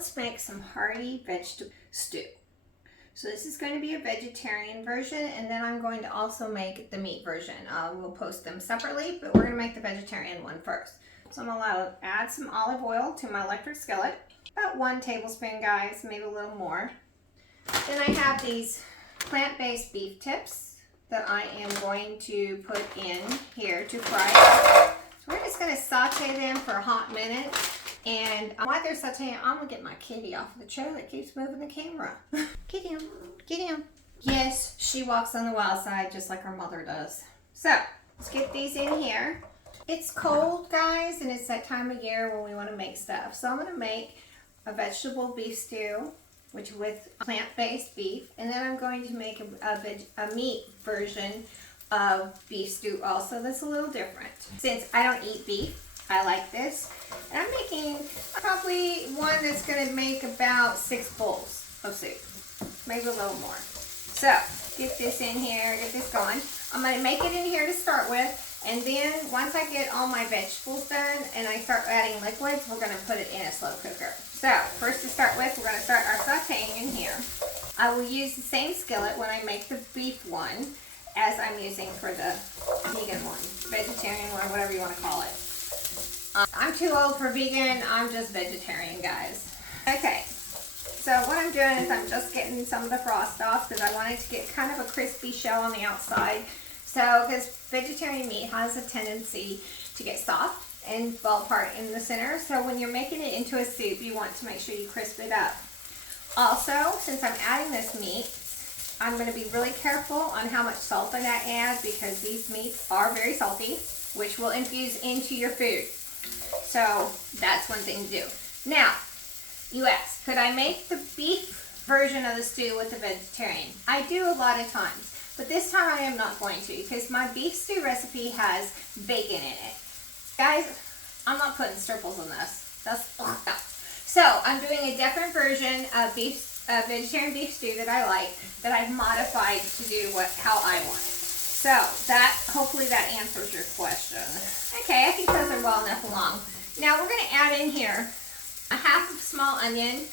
let's make some hearty vegetable stew. So this is going to be a vegetarian version, and then I'm going to also make the meat version. We'll post them separately, but we're going to make the vegetarian one first. So I'm going to add some olive oil to my electric skillet. About 1 tablespoon, guys, maybe a little more. Then I have these plant-based beef tips that I am going to put in here to fry. So we're just going to saute them for a hot minute. And while they're sauteing, I'm going to get my kitty off of the chair that keeps moving the camera. Get him. Get him. Yes, she walks on the wild side just like her mother does. So, let's get these in here. It's cold, guys, and it's that time of year when we want to make stuff. So I'm going to make a vegetable beef stew, which with plant-based beef. And then I'm going to make a meat version of beef stew also that's a little different. Since I don't eat beef, I like this. And I'm making probably one that's going to make about 6 bowls of soup. Maybe a little more. So, get this in here, get this going. I'm going to make it in here to start with. And then once I get all my vegetables done and I start adding liquids, we're going to put it in a slow cooker. So, first to start with, we're going to start our sauteing in here. I will use the same skillet when I make the beef one as I'm using for the vegan one, vegetarian one, whatever you want to call it. I'm too old for vegan, I'm just vegetarian, guys. Okay, so what I'm doing is I'm just getting some of the frost off because I wanted to get kind of a crispy shell on the outside. So, because vegetarian meat has a tendency to get soft and fall apart in the center. So when you're making it into a soup, you want to make sure you crisp it up. Also, since I'm adding this meat, I'm going to be really careful on how much salt I add because these meats are very salty, which will infuse into your food. So that's one thing to do. Now, you ask, could I make the beef version of the stew with the vegetarian? I do a lot of times, but this time I am not going to because my beef stew recipe has bacon in it. Guys, I'm not putting stirples in this. So I'm doing a different version of vegetarian beef stew that I like, that I've modified to do how I want it. So hopefully that answers your question. Okay, I think those are well enough along. Now we're going to add in here a half of small onion,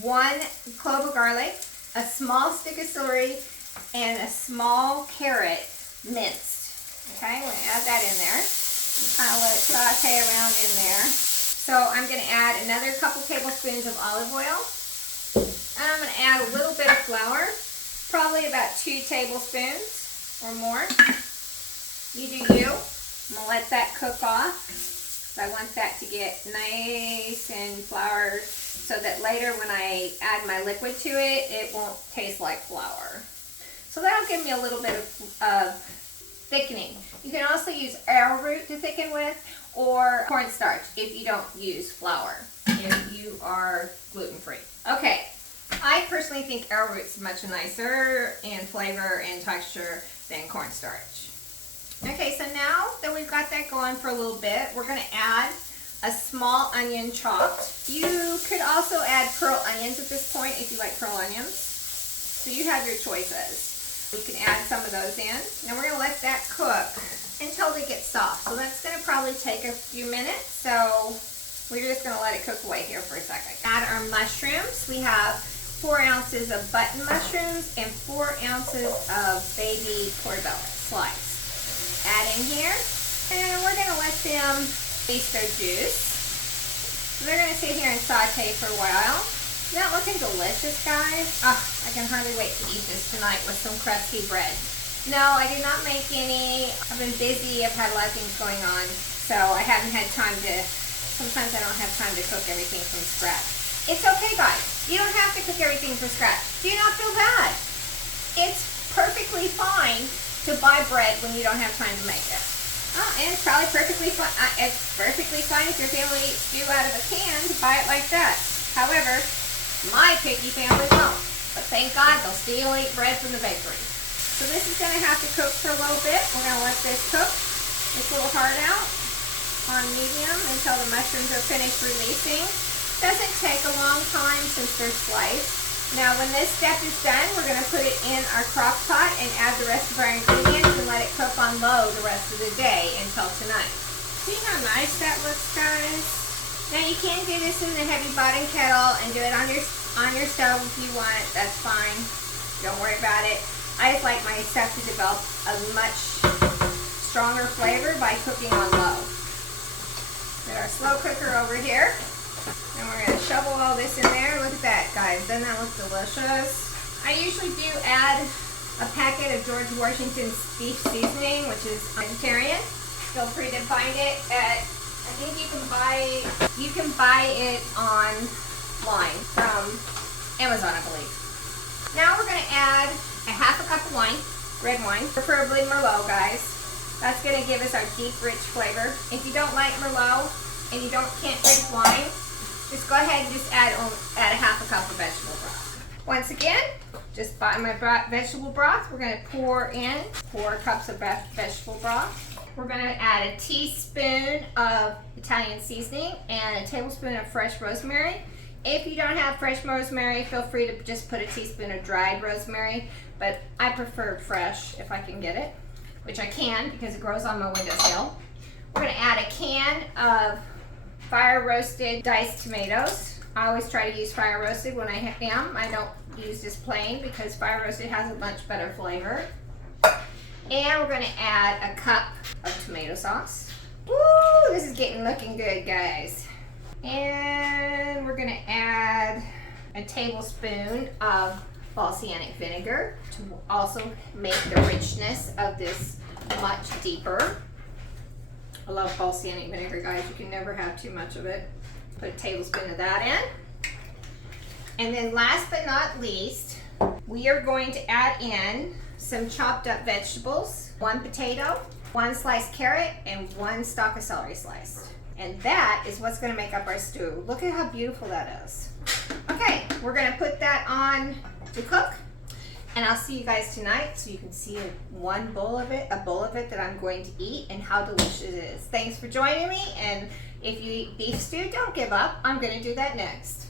1 clove of garlic, a small stick of celery, and a small carrot minced. Okay, I'm going to add that in there. Kind of let it saute around in there. So I'm going to add another couple tablespoons of olive oil. And I'm going to add a little bit of flour, probably about 2 tablespoons or more. You do you. I'm going to let that cook off. I want that to get nice and floured so that later when I add my liquid to it, it won't taste like flour. So that'll give me a little bit of thickening. You can also use arrowroot to thicken with or cornstarch if you don't use flour, if you are gluten-free. Okay, I personally think arrowroot's much nicer in flavor and texture than cornstarch. Okay, so now that we've got that going for a little bit, we're going to add a small onion chopped. You could also add pearl onions at this point if you like pearl onions. So you have your choices. You can add some of those in. Now we're going to let that cook until they get soft. So that's going to probably take a few minutes. So we're just going to let it cook away here for a second. Add our mushrooms. We have 4 ounces of button mushrooms and 4 ounces of baby portobello sliced. Add in here, and we're going to let them release their juice. So they're going to sit here and saute for a while. Isn't that looking delicious, guys? Oh, I can hardly wait to eat this tonight with some crusty bread. No, I did not make any. I've been busy. I've had a lot of things going on, so I haven't had time to, sometimes I don't have time to cook everything from scratch. It's okay, guys. You don't have to cook everything from scratch. Do not feel bad. It's perfectly fine to buy bread when you don't have time to make it. Oh, and it's probably perfectly fine. It's perfectly fine if your family eats stew out of a can to buy it like that. However, my picky family won't. But thank God they'll still eat bread from the bakery. So this is going to have to cook for a little bit. We're going to let this cook this little heart out on medium until the mushrooms are finished releasing. Doesn't take a long time since they're sliced. Now when this step is done, we're going to put it in our crock pot and add the rest of our ingredients and let it cook on low the rest of the day until tonight. See how nice that looks, guys? Now you can do this in the heavy bottom kettle and do it on your stove if you want. That's fine. Don't worry about it. I just like my stuff to develop a much stronger flavor by cooking on low. Get our slow cooker over here. And we're going to shovel all this in there. Look at that, guys. Doesn't that look delicious? I usually do add a packet of George Washington's beef seasoning, which is vegetarian. Feel free to find it at, I think you can buy it online from Amazon, I believe. Now we're going to add a half a cup of wine, red wine, preferably Merlot, guys. That's going to give us our deep, rich flavor. If you don't like Merlot and you can't drink wine, just go ahead and just add a half a cup of vegetable broth. Once again, just by my vegetable broth, we're going to pour in 4 cups of vegetable broth. We're going to add a teaspoon of Italian seasoning and a tablespoon of fresh rosemary. If you don't have fresh rosemary, feel free to just put a teaspoon of dried rosemary, but I prefer fresh if I can get it, which I can because it grows on my windowsill. We're going to add a can of fire roasted diced tomatoes. I always try to use fire roasted when I am. I don't use just plain because fire roasted has a much better flavor. And we're going to add a cup of tomato sauce. Woo! This is looking good, guys. And we're going to add a tablespoon of balsamic vinegar to also make the richness of this much deeper. I love balsamic vinegar, guys. You can never have too much of it. Put a tablespoon of that in. And then last but not least, we are going to add in some chopped up vegetables, 1 potato, 1 sliced carrot, and 1 stalk of celery sliced. And that is what's going to make up our stew. Look at how beautiful that is. Okay, we're going to put that on to cook. And I'll see you guys tonight so you can see a bowl of it that I'm going to eat and how delicious it is. Thanks for joining me. And if you eat beef stew, don't give up. I'm going to do that next.